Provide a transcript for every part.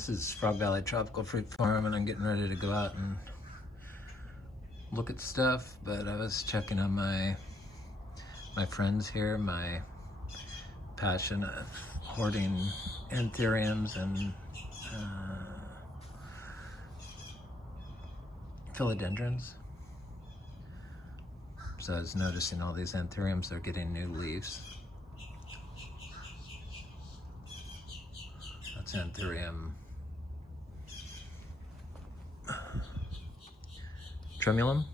This is Frog Valley Tropical Fruit Farm, and I'm getting ready to go out and look at stuff, but I was checking on my friends here, my passion of hoarding Anthuriums and philodendrons. So I was noticing all these Anthuriums are getting new leaves. That's Anthurium tremulum.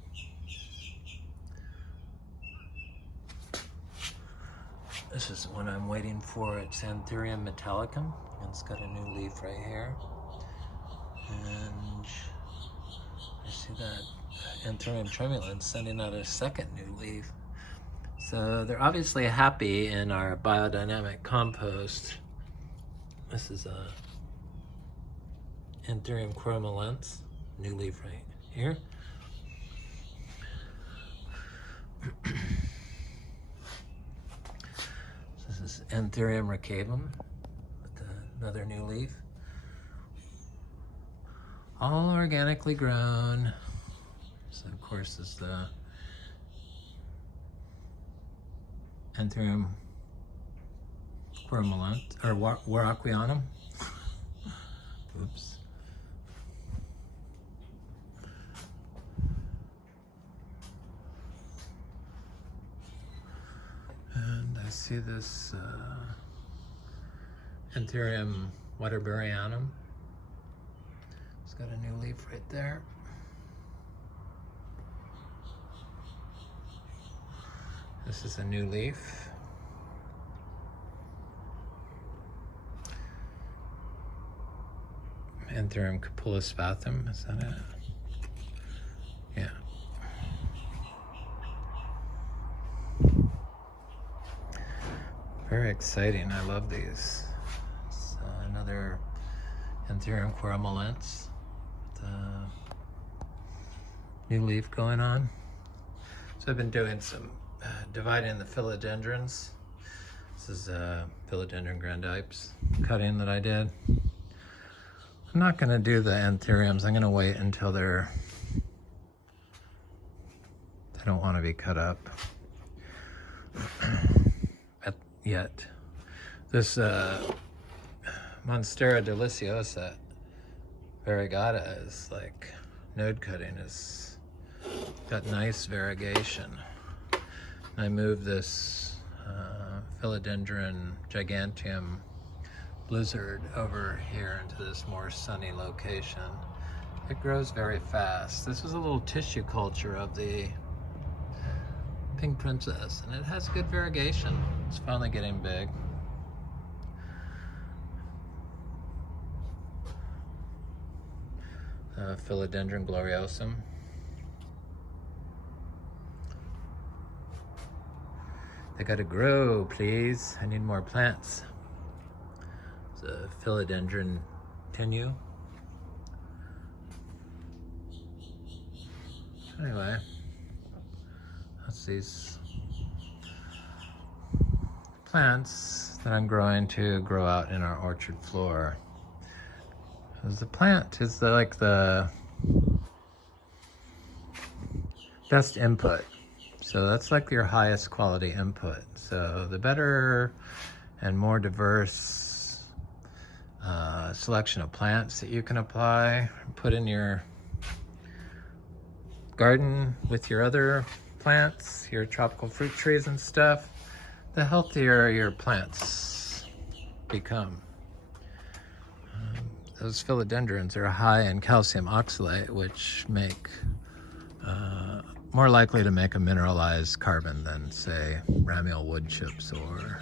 This is one I'm waiting for. It's Anthurium metallicum, and it's got a new leaf right here. And I see that Anthurium tremulum sending out a second new leaf. So they're obviously happy in our biodynamic compost. This is a Anthurium chromalens, new leaf right here. This is Anthurium recavum with another new leaf. All organically grown. So of course this is the Anthurium chromalens, or waraquianum. Oops. And I see this Anthurium waterburyanum. It's got a new leaf right there. This is a new leaf. Anthurium capulospathum, is that it? Yeah. Very exciting. I love these. It's another Anthurium chromalens with a new leaf going on. So I've been doing some dividing the philodendrons. This is philodendron grandipes cutting that I did. I'm not going to do the Anthuriums. I'm going to wait until they don't want to be cut up yet. This Monstera deliciosa variegata is like node cutting, is got nice variegation. I moved this philodendron giganteum blizzard over here into this more sunny location. It grows very fast. This was a little tissue culture of the pink princess, and it has good variegation. It's finally getting big. Philodendron gloriosum. They gotta grow, please. I need more plants. It's a philodendron tenue. Anyway, that's these plants that I'm growing to grow out in our orchard floor. Because the plant is like the best input. So that's like your highest quality input. So the better and more diverse selection of plants that you can apply, put in your garden with your other plants, your tropical fruit trees and stuff, the healthier your plants become. Those philodendrons are high in calcium oxalate, which make more likely to make a mineralized carbon than, say, ramial wood chips or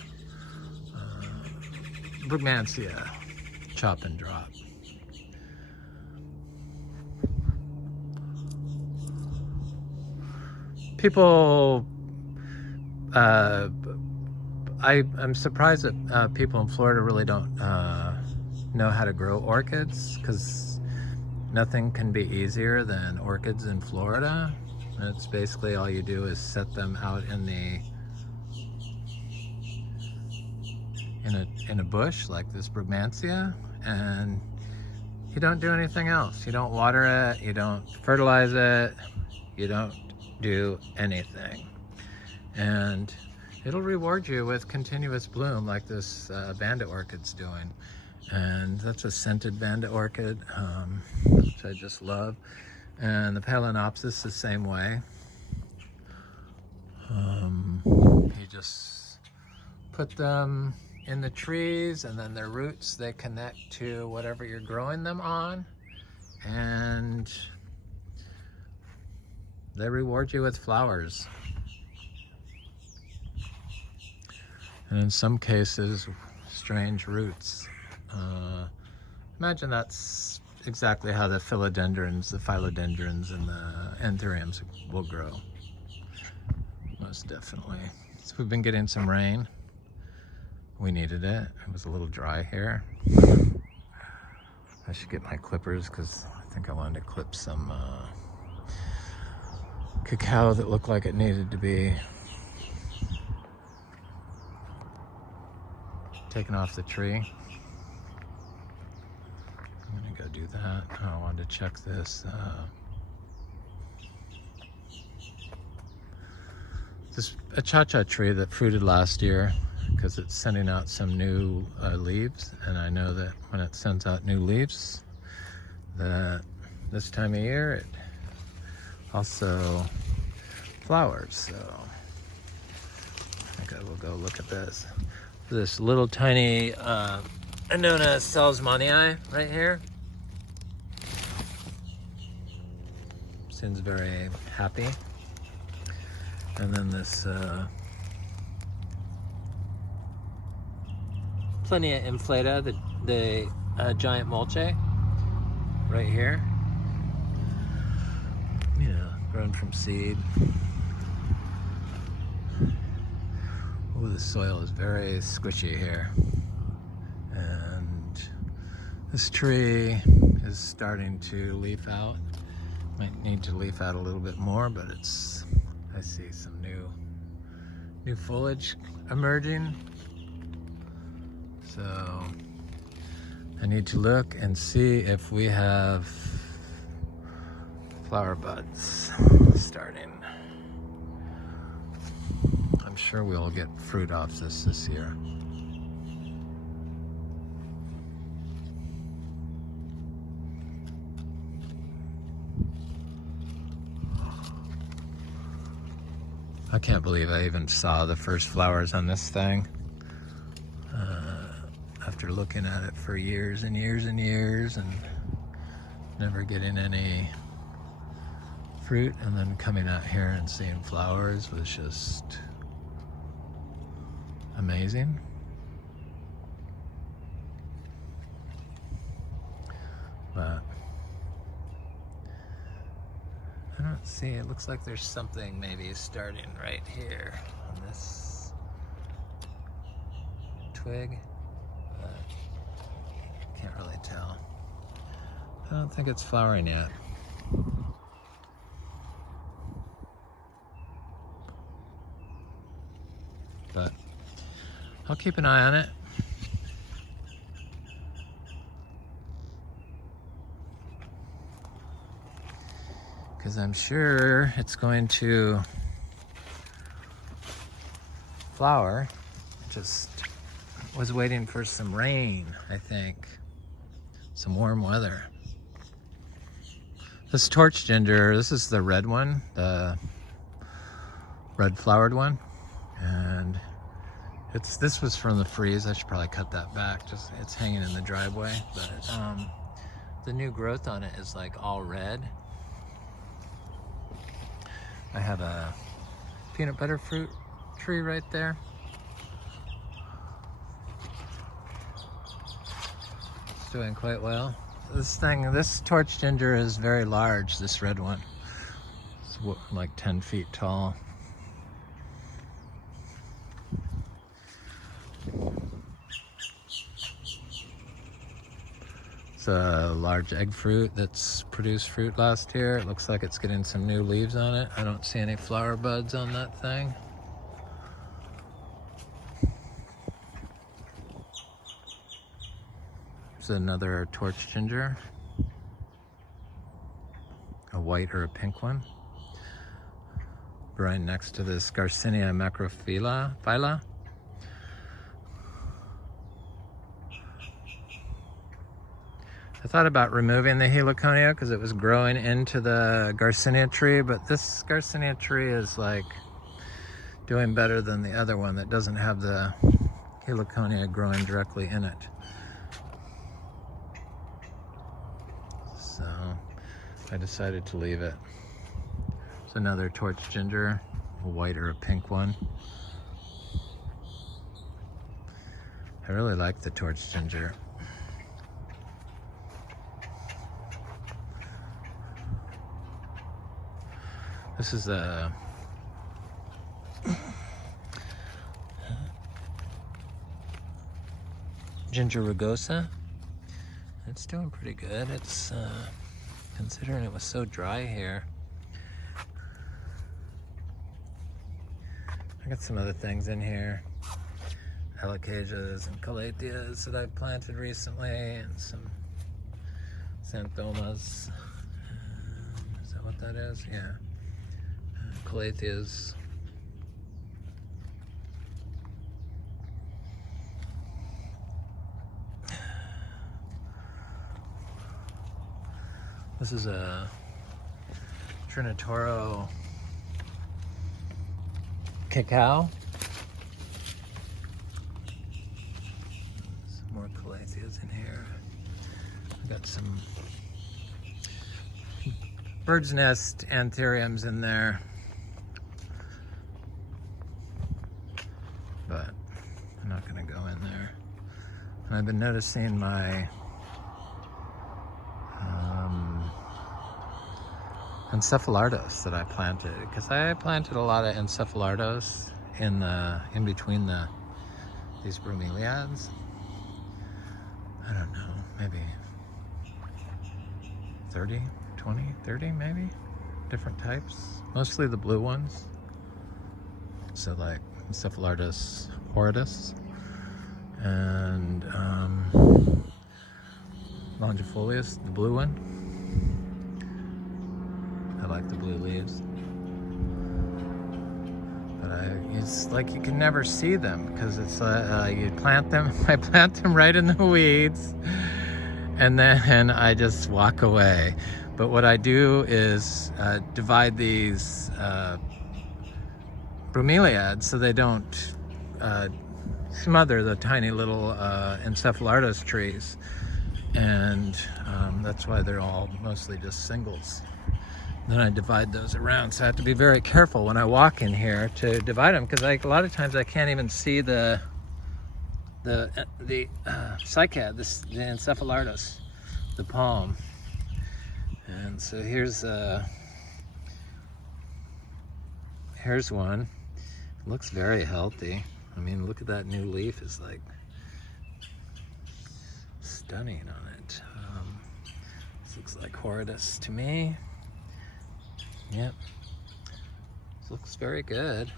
brugmansia chop and drop. People, I'm surprised that people in Florida really don't know how to grow orchids, because nothing can be easier than orchids in Florida. It's basically all you do is set them out in a bush like this brugmansia, and you don't do anything else. You don't water it, you don't fertilize it, you don't do anything. And it'll reward you with continuous bloom like this bandit orchid's doing. And that's a scented bandit orchid, which I just love. And the Phalaenopsis the same way. You just put them in the trees, and then their roots, they connect to whatever you're growing them on, and they reward you with flowers. And in some cases, strange roots. Imagine that's exactly how the philodendrons, the philodendrons, and the anthuriums will grow. Most definitely. So we've been getting some rain. We needed it. It was a little dry here. I should get my clippers because I think I wanted to clip some cacao that looked like it needed to be taken off the tree. I'm gonna go do that. Oh, I wanted to check this. This Achachairu tree that fruited last year, because it's sending out some new leaves, and I know that when it sends out new leaves, that this time of year it also flowers. So I think I will go look at this. This little tiny Annona salzmanii right here. Seems very happy. And then this Plenia inflata, the giant mulche, right here. Yeah, grown from seed. Oh, the soil is very squishy here. And this tree is starting to leaf out. Might need to leaf out a little bit more, but it's, I see some new foliage emerging. So I need to look and see if we have flower buds starting. I'm sure we'll get fruit off this year. I can't believe I even saw the first flowers on this thing. After looking at it for years and years and years and never getting any fruit, and then coming out here and seeing flowers was just amazing. But I don't see, it looks like there's something maybe starting right here on this twig, but can't really tell. I don't think it's flowering yet. But I'll keep an eye on it. Because I'm sure it's going to flower. Just was waiting for some rain, I think. Some warm weather. This torch ginger, this is the red one, the red flowered one. And this was from the freeze. I should probably cut that back. Just it's hanging in the driveway, but the new growth on it is like all red. I have a peanut butter fruit tree right there. It's doing quite well. This torch ginger is very large, this red one. It's like 10 feet tall. It's a large egg fruit that's produced fruit last year. It looks like it's getting some new leaves on it. I don't see any flower buds on that thing. There's another torch ginger. a white or a pink one. Right next to this Garcinia macrophylla. I thought about removing the heliconia because it was growing into the Garcinia tree, but this Garcinia tree is like doing better than the other one that doesn't have the heliconia growing directly in it. So I decided to leave it. It's another torch ginger, a white or a pink one. I really like the torch ginger. This is a ginger rugosa. It's doing pretty good. It's considering it was so dry here. I got some other things in here. Alocasias and calatheas that I've planted recently, and some xanthomas. Is that what that is? Yeah. Calatheas. This is a Trinitoro Cacao. Some more calatheas in here. I've got some bird's nest Anthuriums in there. But I'm not going to go in there. And I've been noticing my encephalardos that I planted, because I planted a lot of encephalardos in between these bromeliads. I don't know, maybe 30, 20, 30 maybe, different types, mostly the blue ones. So like Encephalardos horridus and longifolius, the blue one. I like the blue leaves, but it's like you can never see them because it's you plant them. I plant them right in the weeds, and then I just walk away. But what I do is divide these bromeliads so they don't smother the tiny little encephalardos trees, and that's why they're all mostly just singles. Then I divide those around, so I have to be very careful when I walk in here to divide them, because like a lot of times I can't even see the cycad, the encephalardos, the palm. And so here's one. It looks very healthy. I mean, look at that new leaf, is like stunning on it. This looks like horridus to me. Yep, this looks very good.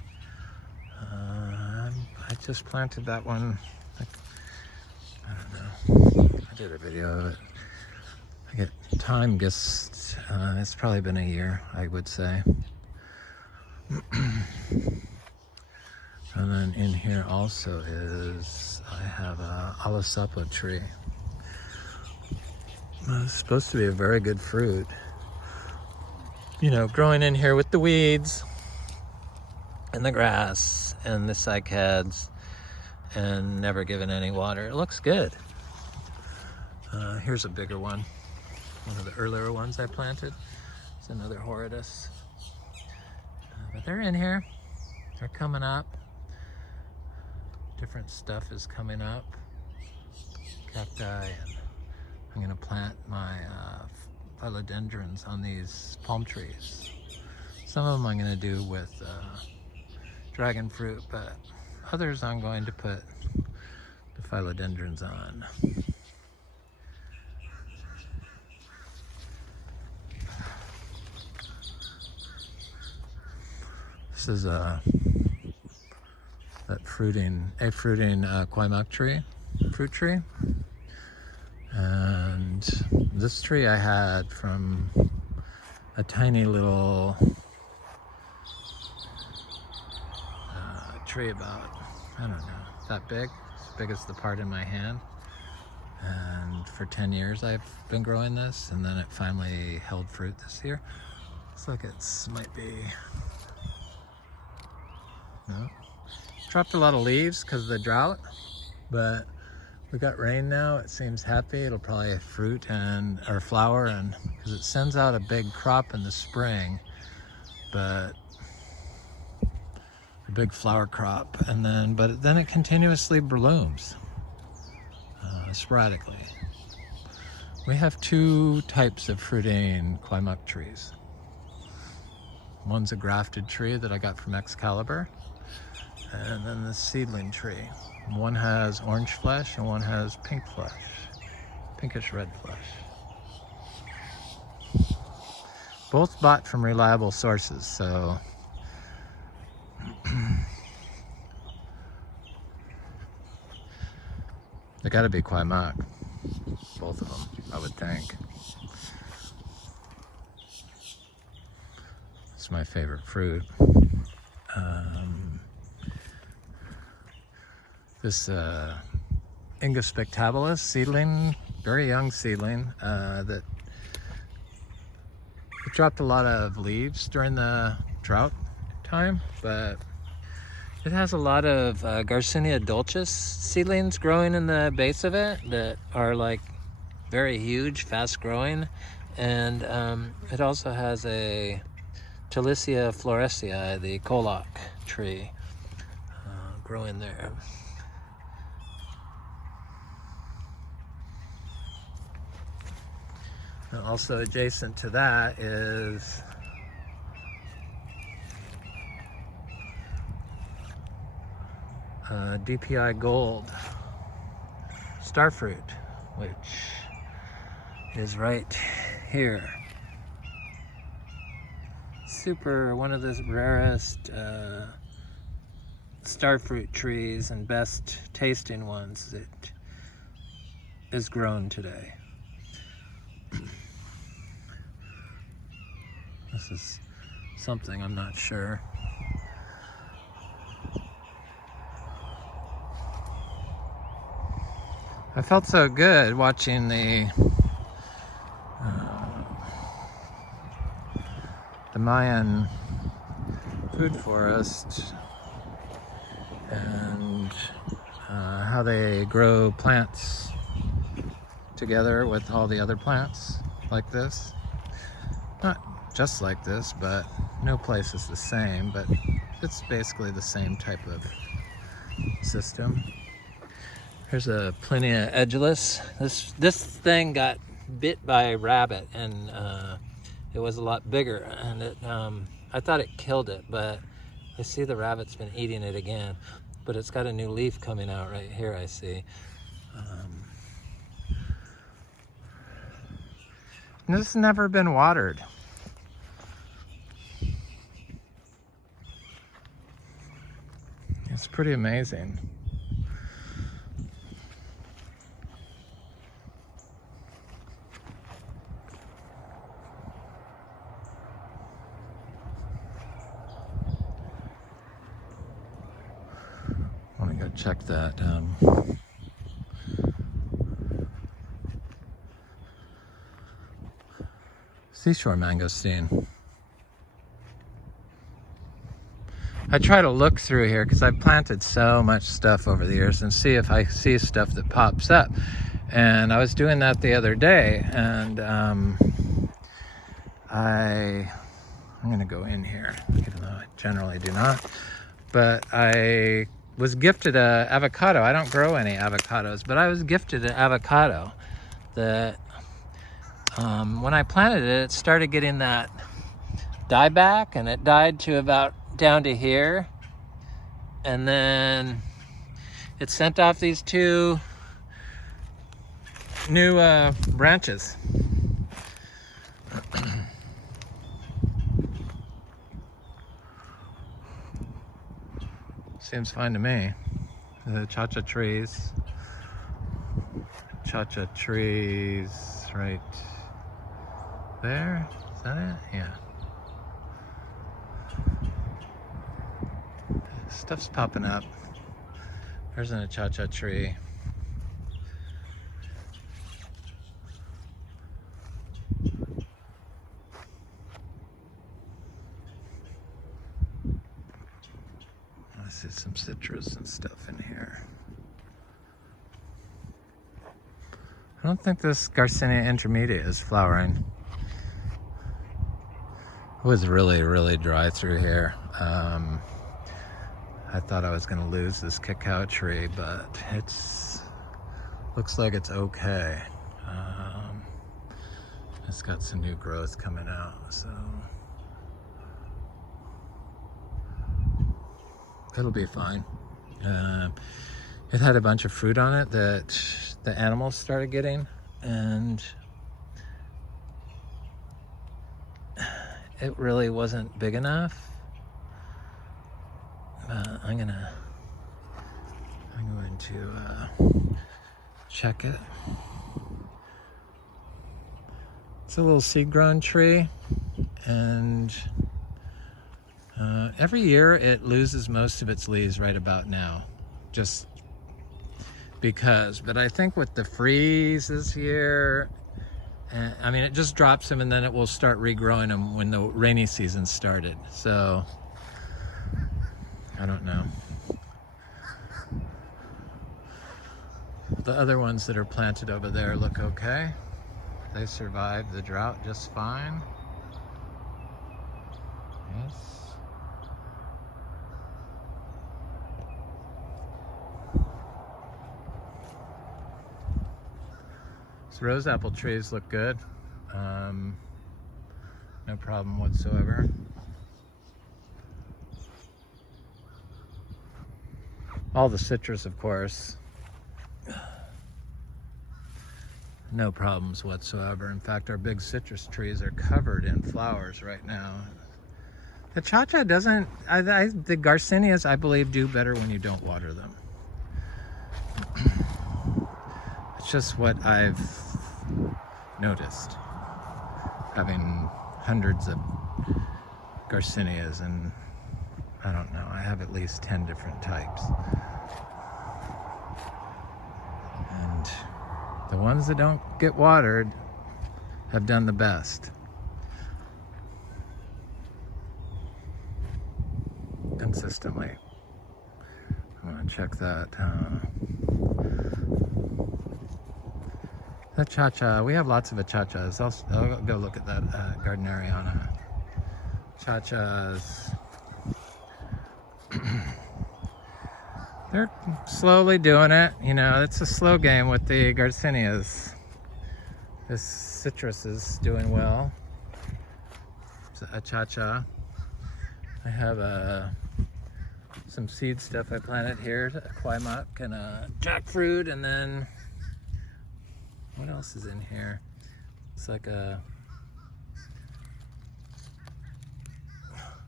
I just planted that one, I don't know, I did a video of it. I get time gets, it's probably been a year, I would say. And then in here also is, I have a alasapo tree. It's supposed to be a very good fruit. You know, growing in here with the weeds and the grass and the cycads and never given any water. It looks good. Here's a bigger one of the earlier ones I planted. It's another horridus. But they're in here. They're coming up. Different stuff is coming up. Cacti, and I'm gonna plant my philodendrons on these palm trees. Some of them I'm going to do with dragon fruit, but others I'm going to put the philodendrons on. This is that fruiting quaimak tree, fruit tree. And this tree I had from a tiny little tree about, I don't know, that big, as big as the part in my hand. And for 10 years I've been growing this, and then it finally held fruit this year. Looks like it's might be, no, dropped a lot of leaves because of the drought, but we got rain now. It seems happy. It'll probably fruit and or flower, and because it sends out a big crop in the spring, but a big flower crop, and then but then it continuously blooms sporadically. We have two types of fruiting kwaimak trees. One's a grafted tree that I got from Excalibur, and then the seedling tree. One has orange flesh and one has pink flesh, pinkish red flesh. Both bought from reliable sources, so they gotta be kwaimak, both of them, I would think. It's my favorite fruit. This Inga spectabilis seedling, very young seedling, that it dropped a lot of leaves during the drought time, but it has a lot of Garcinia dulcis seedlings growing in the base of it that are like very huge, fast growing, and it also has a Talicia florescei, the kolak tree, growing there. And also adjacent to that is DPI gold starfruit, which is right here. One of the rarest starfruit trees and best tasting ones that is grown today. This is something, I'm not sure. I felt so good watching the Mayan food forest and how they grow plants together with all the other plants like this. Not just like this, but no place is the same, but it's basically the same type of system. Here's a Plinia edulis. This thing got bit by a rabbit, and it was a lot bigger, and it I thought it killed it, but I see the rabbit's been eating it again. But it's got a new leaf coming out right here, I see. This has never been watered. It's pretty amazing. Let me go check that. Seashore mangosteen. I try to look through here because I've planted so much stuff over the years and see if I see stuff that pops up. And I was doing that the other day, and I'm going to go in here, even though I generally do not. But I was gifted a avocado. I don't grow any avocados, but I was gifted an avocado that when I planted it, it started getting that dieback, and it died to about down to here, and then it sent off these two new branches. Seems fine to me. The cha-cha trees right there. Is that it? Yeah. Stuff's popping up. There's an achacha tree. I see some citrus and stuff in here. I don't think this Garcinia intermedia is flowering. It was really, really dry through here. I thought I was going to lose this cacao tree, but it's looks like it's okay. It's got some new growth coming out, so it'll be fine. It had a bunch of fruit on it that the animals started getting, and it really wasn't big enough. I'm going to check it. It's a little seed-grown tree, and every year it loses most of its leaves right about now, just because. But I think with the freeze this year, I mean, it just drops them and then it will start regrowing them when the rainy season started. So I don't know. The other ones that are planted over there look okay. They survived the drought just fine. Yes. These rose apple trees look good. No problem whatsoever. All the citrus, of course, no problems whatsoever. In fact, our big citrus trees are covered in flowers right now. The Chacha doesn't, the Garcinias, I believe, do better when you don't water them. It's just what I've noticed, having hundreds of Garcinias, and I don't know, I have at least 10 different types. And the ones that don't get watered have done the best. Consistently. I'm gonna check that. The Chacha, we have lots of Achachas. I'll go look at that Gardneriana. Chachas. They're slowly doing it. You know, it's a slow game with the Garcinias. This citrus is doing well. It's a Achacha. I have some seed stuff I planted here, a quaimak and a jackfruit, and then what else is in here? It's like a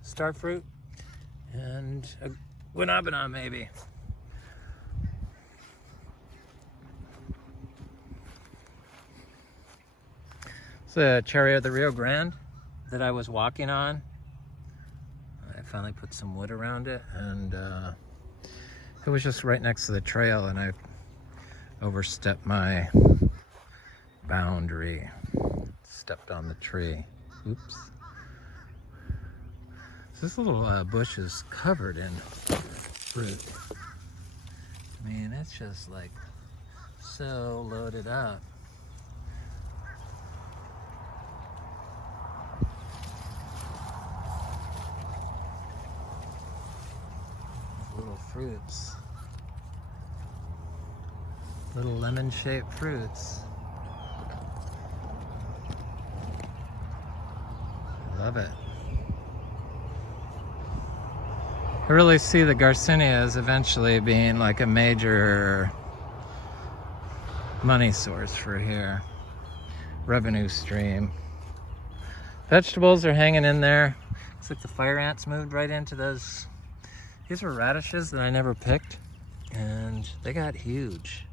starfruit and a guanabana maybe. It's a cherry of the Rio Grande that I was walking on. I finally put some wood around it, and it was just right next to the trail, and I overstepped my boundary. Stepped on the tree. Oops. So this little bush is covered in fruit. I mean, it's just like so loaded up. Little fruits. Little lemon-shaped fruits. Love it. I really see the Garcinias eventually being like a major money source for here. Revenue stream. Vegetables are hanging in there. Looks like the fire ants moved right into those. These were radishes that I never picked, and they got huge.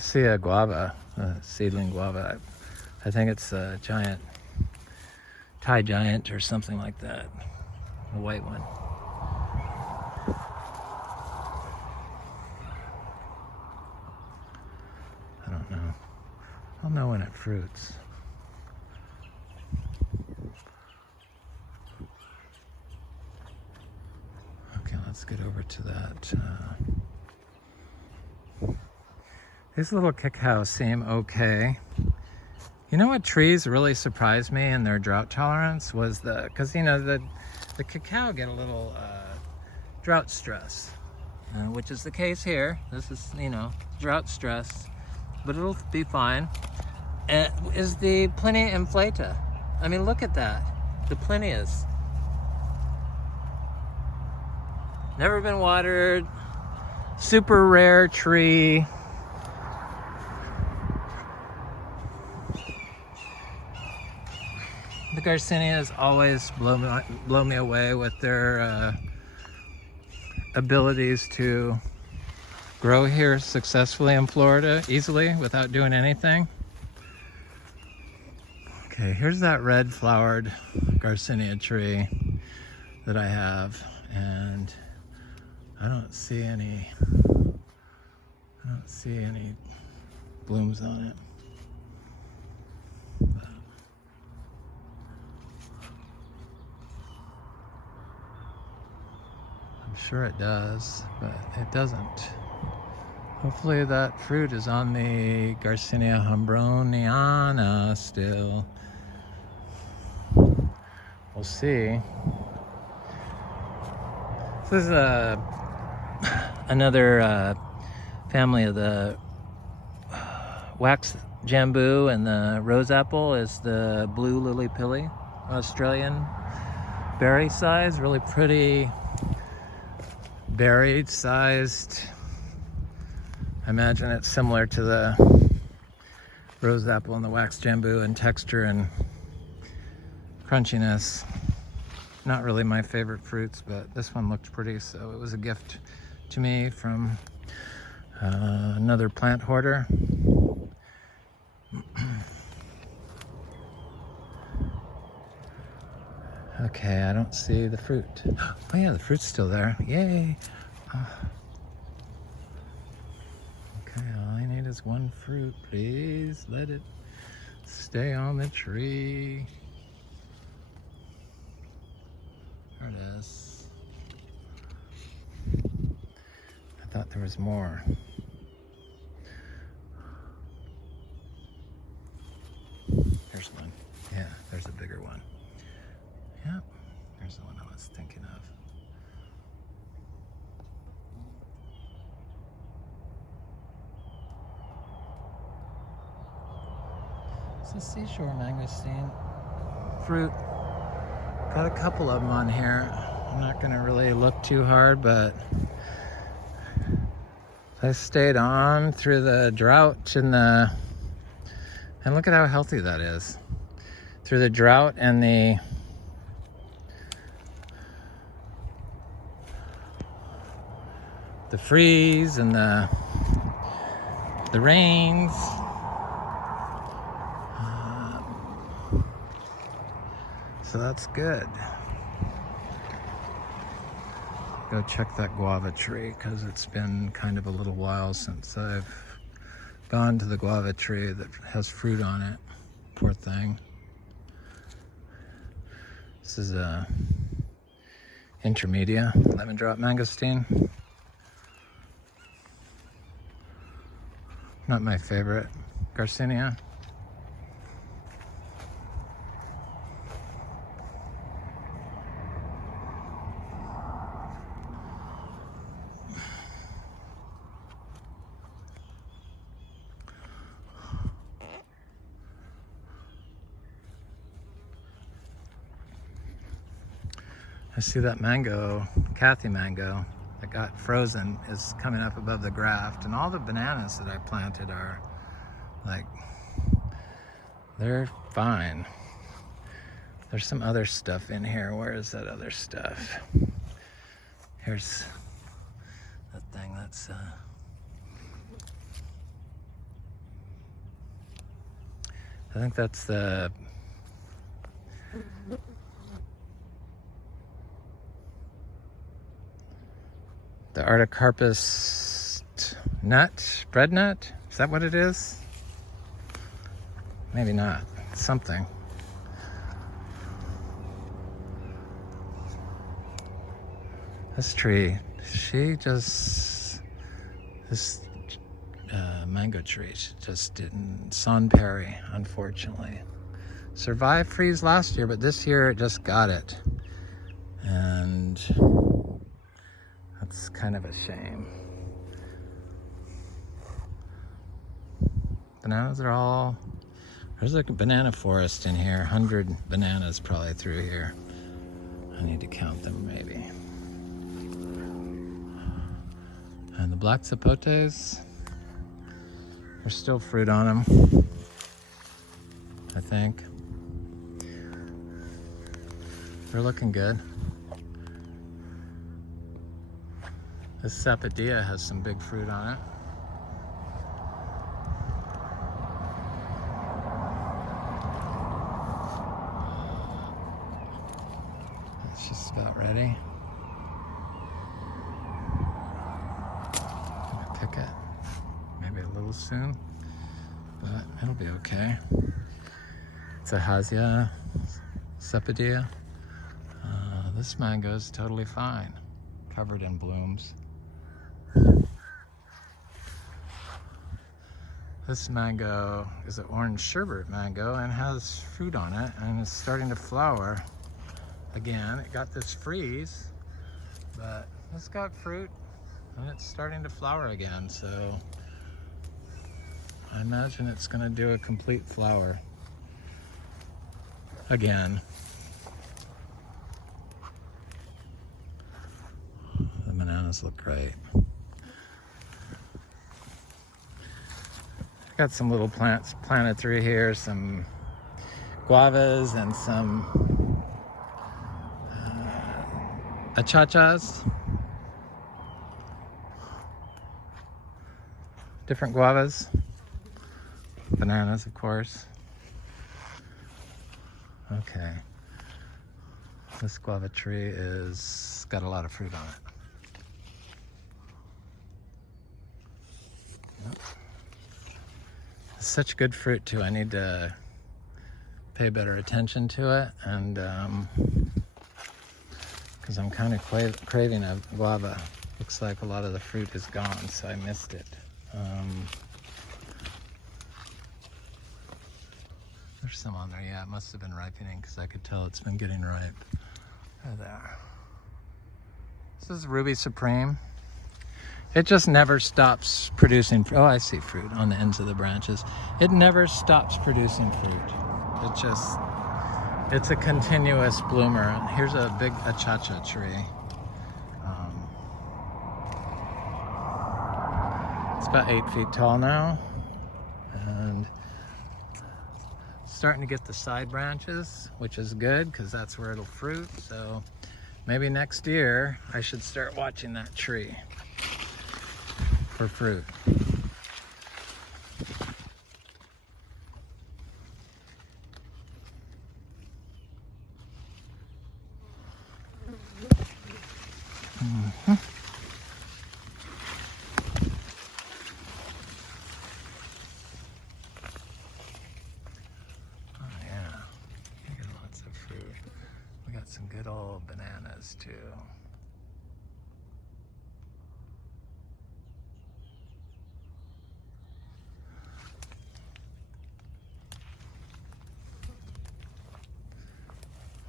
see a guava, a seedling guava. I think it's a giant, Thai giant or something like that. A white one. I don't know. I'll know when it fruits. Okay, let's get over to that. These little cacao seem okay. You know what trees really surprised me in their drought tolerance was because you know the cacao get a little drought stress, which is the case here. This is, you know, drought stress, but it'll be fine. Is the Plinia inflata. I mean, look at that. The Plinias. Never been watered. Super rare tree. The Garcinias always blow me away with their abilities to grow here successfully in Florida easily without doing anything. Okay, here's that red flowered Garcinia tree that I have, and I don't see any blooms on it. I'm sure it does, but it doesn't. Hopefully that fruit is on the Garcinia humbroniana still. We'll see. This is another family of the wax jambu, and the rose apple is the blue lily pilly, Australian berry size, really pretty berry sized. I imagine it's similar to the rose apple and the wax jambu in texture and crunchiness. Not really my favorite fruits, but this one looked pretty, so it was a gift to me from another plant hoarder. Okay, I don't see the fruit. Oh yeah, the fruit's still there. Yay! Okay, all I need is one fruit. Please let it stay on the tree. There it is. I thought there was more. There's one. Yeah, there's a bigger one. Yep, there's the one I was thinking of. It's a seashore mangosteen fruit. Got a couple of them on here. I'm not gonna really look too hard, but I stayed on through the drought and look at how healthy that is. Through the drought and the freeze and the rains. So that's good. Go check that guava tree, because it's been kind of a little while since I've gone to the guava tree that has fruit on it. Poor thing. This is a intermedia lemon drop mangosteen. Not my favorite Garcinia. I see that mango, Kathy mango, that got frozen is coming up above the graft, and all the bananas that I planted are like, they're fine. There's some other stuff in here. Where is that other stuff? Here's that thing that's I think that's the Artocarpus nut, bread nut. Is that what it is? Maybe not. Something. This tree, this mango tree, she just didn't, San Peri, unfortunately. Survived freeze last year, but this year it just got it. And that's kind of a shame. Bananas are all, there's a banana forest in here, 100 bananas probably through here. I need to count them maybe. And the black zapotes, there's still fruit on them, I think. They're looking good. This sapodilla has some big fruit on it. It's just about ready. Pick it, maybe a little soon, but it'll be okay. It's a Hazia sapodilla. This mango is totally fine, covered in blooms. This mango is an orange sherbet mango and has fruit on it and is starting to flower again. It got this freeze, but it's got fruit and it's starting to flower again, so I imagine it's going to do a complete flower again. The bananas look great. Got some little plants planted through here, some guavas and some achachas. Different guavas. Bananas, of course. Okay. This guava tree is got a lot of fruit on it. Yep. It's such good fruit too. I need to pay better attention to it, and because I'm kind of craving a guava. Looks like a lot of the fruit is gone, so I missed it. There's some on there. Yeah, it must have been ripening because I could tell it's been getting ripe. There. This is Ruby Supreme. It just never stops producing. Oh, I see fruit on the ends of the branches. It never stops producing fruit. It's a continuous bloomer. Here's a big achacha tree. It's about 8 feet tall now, and starting to get the side branches, which is good because that's where it'll fruit. So maybe next year I should start watching that tree for fruit. Some good old bananas too.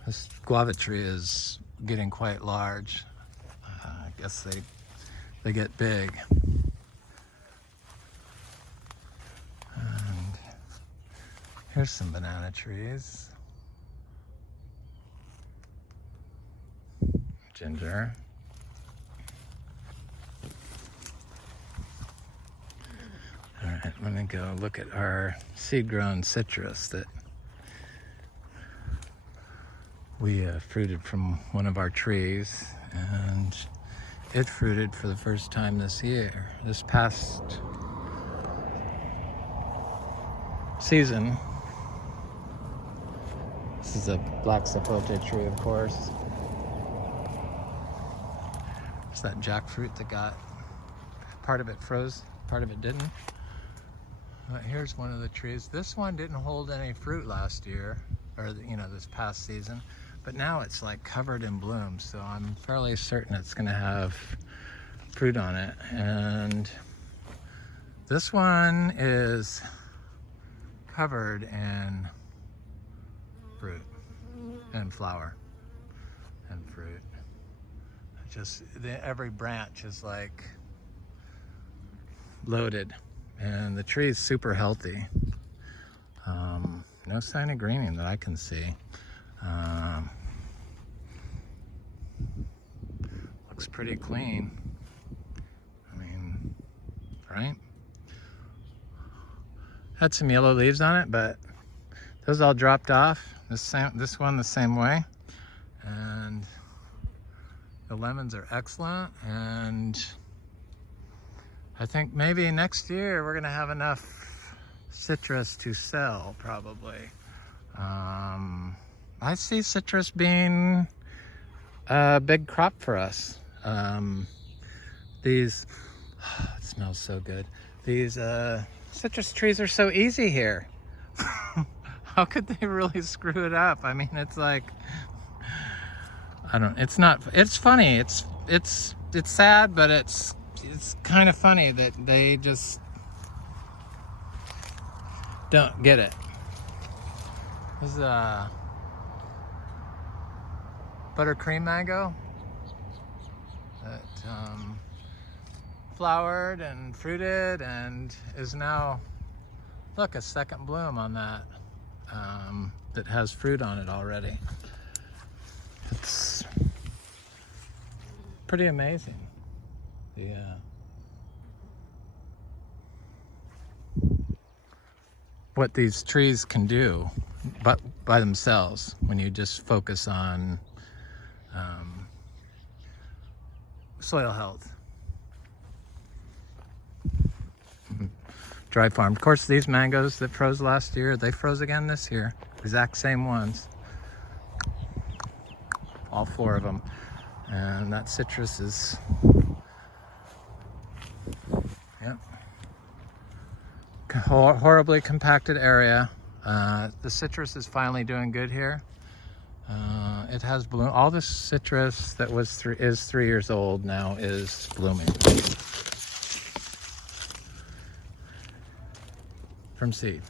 This guava tree is getting quite large. I guess they get big. And here's some banana trees. Ginger. All right, let me go look at our seed-grown citrus that we fruited from one of our trees, and it fruited for the first time this year. This past season, This is a black sapote tree, of course. It's that jackfruit that got, part of it froze, part of it didn't. But here's one of the trees. This one didn't hold any fruit last year, or this past season, but now it's like covered in bloom, so I'm fairly certain it's gonna have fruit on it. And this one is covered in fruit and flower and fruit. Every branch is like loaded, and the tree is super healthy. No sign of greening that I can see. Looks pretty clean. I mean, right? Had some yellow leaves on it, but those all dropped off. This one the same way. And the lemons are excellent, and I think maybe next year we're gonna have enough citrus to sell, probably. I see citrus being a big crop for us. It smells so good. These citrus trees are so easy here. How could they really screw it up? I mean, it's like, it's funny. It's sad, but it's kind of funny that they just don't get it. This is a buttercream mango that flowered and fruited and is now, look, a second bloom on that that has fruit on it already. It's pretty amazing. Yeah. What these trees can do, but by themselves, when you just focus on soil health. Dry farmed. Of course, these mangoes that froze last year, they froze again this year. Exact same ones. All 4 of them. And that citrus is, yep. Horribly compacted area. The citrus is finally doing good here. It has bloom. All the citrus that is 3 years old now is blooming. From seed.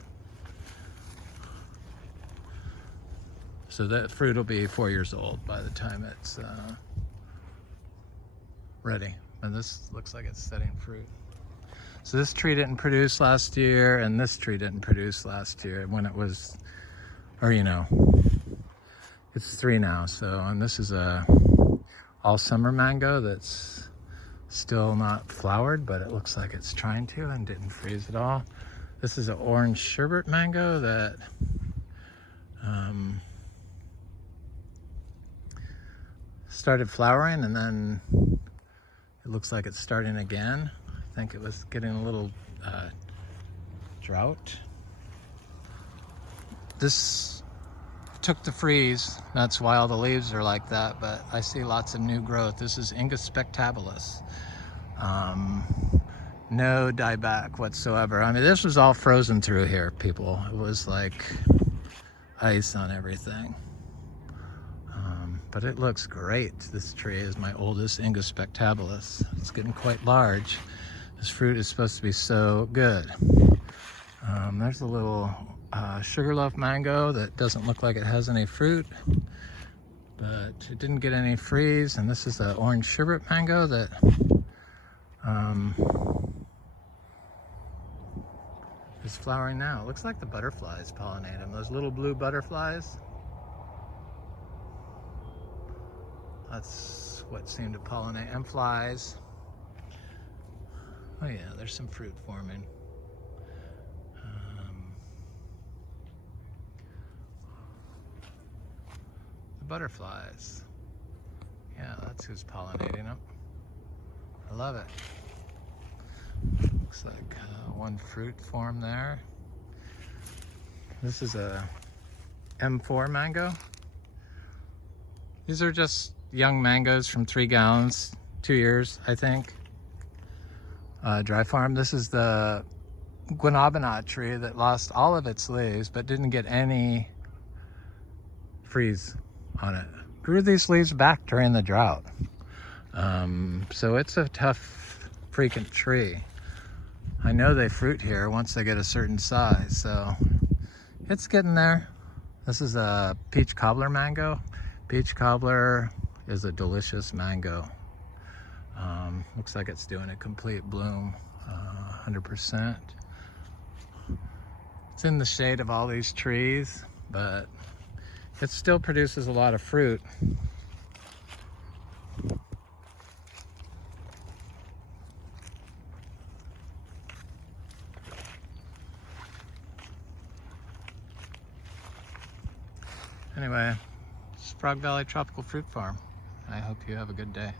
So that fruit will be 4 years old by the time it's ready. And this looks like it's setting fruit. So this tree didn't produce last year, and this tree didn't produce last year when it was, it's 3 now. So, and this is a all summer mango that's still not flowered, but it looks like it's trying to and didn't freeze at all. This is an orange sherbet mango that started flowering, and then it looks like it's starting again. I think it was getting a little drought. This took the freeze. That's why all the leaves are like that, but I see lots of new growth. This is Ingus spectabilis. No dieback whatsoever. I mean, this was all frozen through here, people. It was like ice on everything. But it looks great. This tree is my oldest Ingus spectabilis. It's getting quite large. This fruit is supposed to be so good. There's a little sugarloaf mango that doesn't look like it has any fruit, but it didn't get any freeze. And this is the orange sherbet mango that is flowering now. It looks like the butterflies pollinate them. Those little blue butterflies. That's what seemed to pollinate, and flies. Oh yeah, there's some fruit forming. The butterflies. Yeah, that's who's pollinating them. I love it. Looks like one fruit formed there. This is a M4 mango. These are just young mangoes from 3 gallons, 2 years, I think. Dry farm. This is the guanabana tree that lost all of its leaves but didn't get any freeze on it. Grew these leaves back during the drought. So it's a tough freaking tree. I know they fruit here once they get a certain size, so it's getting there. This is a peach cobbler mango. Peach cobbler is a delicious mango. Looks like it's doing a complete bloom, 100%. It's in the shade of all these trees, but it still produces a lot of fruit. Anyway, it's Frog Valley Tropical Fruit Farm. I hope you have a good day.